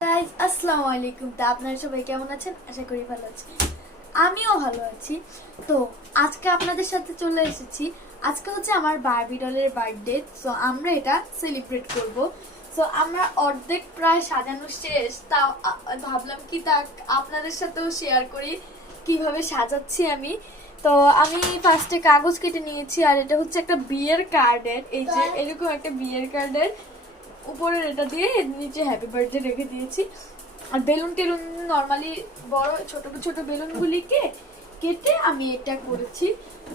Guys আসসালামু আলাইকুম। তো আপনারা সবাই কেমন আছেন? আশা করি ভালো আছেন। আমিও ভালো আছি। তো আজকে আপনাদের সাথে চলে এসেছি। আজকে হচ্ছে আমার বারবি ডলের বার্থডে। সো আমরা এটা সেলিব্রেট করব। সো আমরা অর্ধেক প্রায় সাজানো শেষ। তাও ভাবলাম কি তা আপনাদের সাথেও শেয়ার করি কিভাবে সাজাচ্ছি আমি। তো আমি ফার্স্টে কাগজ কেটে নিয়েছি, আর এটা হচ্ছে একটা বিয়ের কার্ডের, এই যে এরকম একটা বিয়ের কার্ডের উপরের এটা দিয়ে নিচে হ্যাপি বার্থডে রেখে দিয়েছি। আর বেলুন টেলুন নর্মালি বড় ছোট ছোট বেলুনগুলিকে কেটে আমি এটা করেছি।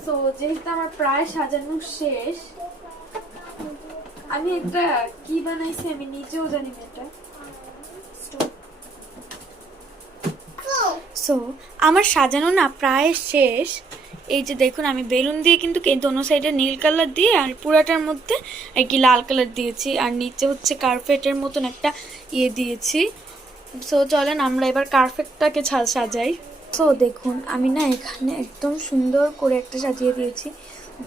তো যেহেতু আমার প্রায় সাজানো শেষ, আমি এটা কি বানাইছি আমি নিজেও জানি না। এটা সো আমার সাজানো না প্রায় শেষ। এই যে দেখুন, আমি বেলুন দিয়ে কিন্তু অন্য সাইডে নীল কালার দিয়ে আর পুরাটার মধ্যে আর কি লাল কালার দিয়েছি, আর নিচে হচ্ছে কার্পেটের মতন একটা দিয়েছি। সো চলেন আমরা এবার কার্পেটটাকে সাজাই। সো দেখুন, আমি না এখানে একদম সুন্দর করে একটা সাজিয়ে দিয়েছি,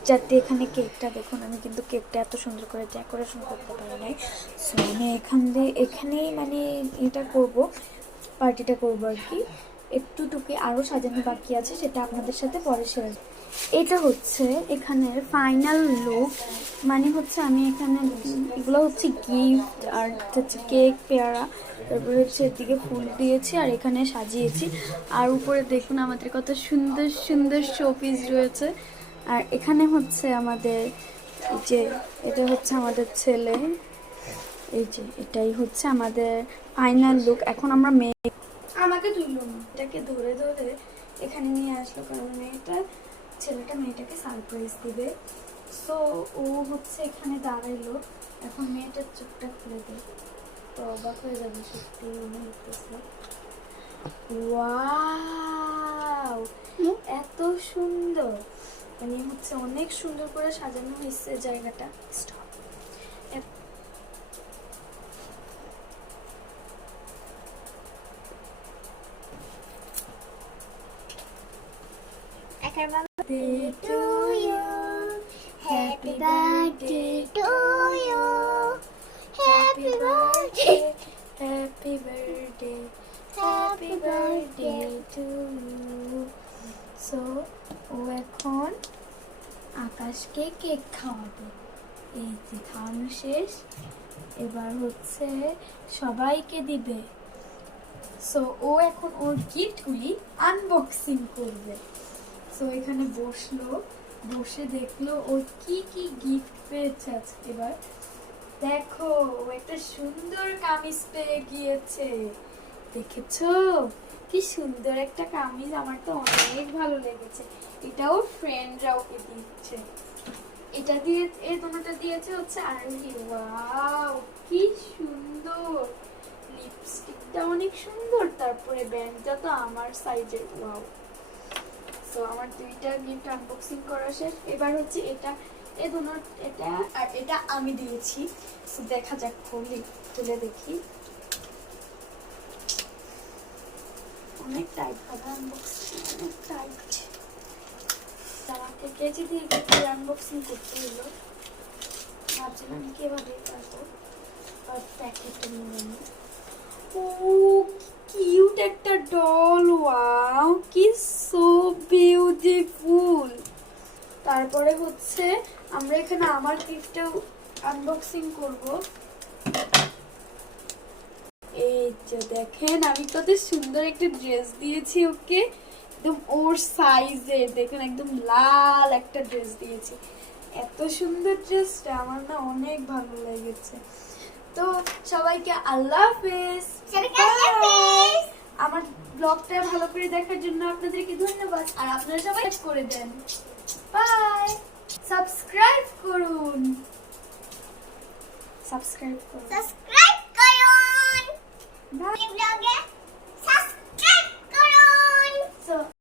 যাতে এখানে কেকটা দেখুন, আমি কিন্তু কেকটা এত সুন্দর করে ডেকোরেশন করতে পারি নাই। সো আমি এখানেই মানে এটা করব, পার্টিটা করবো আর কি। একটুটুকু আরও সাজানো বাকি আছে, সেটা আপনাদের সাথে পরে শেয়ার। এটা হচ্ছে এখানের ফাইনাল লুক, মানে হচ্ছে আমি এখানে এগুলো হচ্ছে গিফট, আর হচ্ছে কেক, পেয়ারা, তারপরে হচ্ছে এদিকে ফুল দিয়েছি আর এখানে সাজিয়েছি। আর উপরে দেখুন আমাদের কত সুন্দর সুন্দর শোপিস রয়েছে। আর এখানে হচ্ছে আমাদের যে এটা হচ্ছে আমাদের ছেলে, এই যে এটাই হচ্ছে আমাদের ফাইনাল লুক। এখন আমরা আমাকে তুললো না, এটাকে ধরে ধরে এখানে নিয়ে আসলো, কারণ ছেলেটা মেয়েটাকে সারপ্রাইজ দিবে। সো ও হচ্ছে এখানে দাঁড়াইলো, এখন মেয়েটার চোখটা খুলে দেয়, তো অবাক হয়ে যাবে সত্যি মনে হচ্ছে। ওয়াও, এত সুন্দর, মানে হচ্ছে অনেক সুন্দর করে সাজানো হয়েছে জায়গাটা। Birthday to you, happy birthday to you, happy birthday, happy birthday, happy birthday to you. So ও এখন আকাশকে কেক খাওয়াবে। এই যে খাওয়ানো শেষ, এবার হচ্ছে সবাইকে দিবে। সো ও এখন ওর গিফটগুলি আনবক্সিং করবে। সো এখানে বসলো, বসে দেখলো ও কি কি গিফট পেয়েছে আজকে। এবার দেখো, ও একটা সুন্দর কামিজ পেয়ে গিয়েছে, দেখেছো কি সুন্দর একটা কামিজ, আমার তো অনেক ভালো লেগেছে। এটাও ফ্রেন্ডরা ওকে দিচ্ছে, এটা দিয়ে এই দুটোটা দিয়েছে হচ্ছে আরোহী। ওয়াও কি সুন্দর, লিপস্টিকটা অনেক সুন্দর, তারপরে ব্যান্ডটা তো আমার সাইজের। ওয়াও। সো আমার দুইটা গিফট আনবক্সিং করা শেষ। এবার হচ্ছে এটা এটা আর এটা আমি দিয়েছি। সো দেখা যাক, খুলে দেখি। অনেক টাইট হবে আনবক্সিং, অনেক টাইট। আমাকে কেজি দিয়ে আনবক্সিং করতে হলো, ভাবছিলাম কিভাবে করবো, আর প্যাকেটটা নিয়ে নিই। ও কিউট একটা ডল, ওয়াও কি সো বিউটিফুল। তারপরে হচ্ছে আমরা এখানে আমার গিফটটা আনবক্সিং করব। এই যে দেখেন, আমি কত সুন্দর একটা ড্রেস দিয়েছি ওকে, একদম ওর সাইজে, দেখেন একদম লাল একটা ড্রেস দিয়েছি। এত সুন্দর ড্রেসটা আমার না অনেক ভালো লেগেছে। তো সবাইকে আল্লাহ হাফেজ। আমার ব্লগটা ভালো করে দেখার জন্য আপনাদেরকে ধন্যবাদ, আর আপনারা সবাই করে দেন। বাই। সাবস্ক্রাইব করুন। বাই।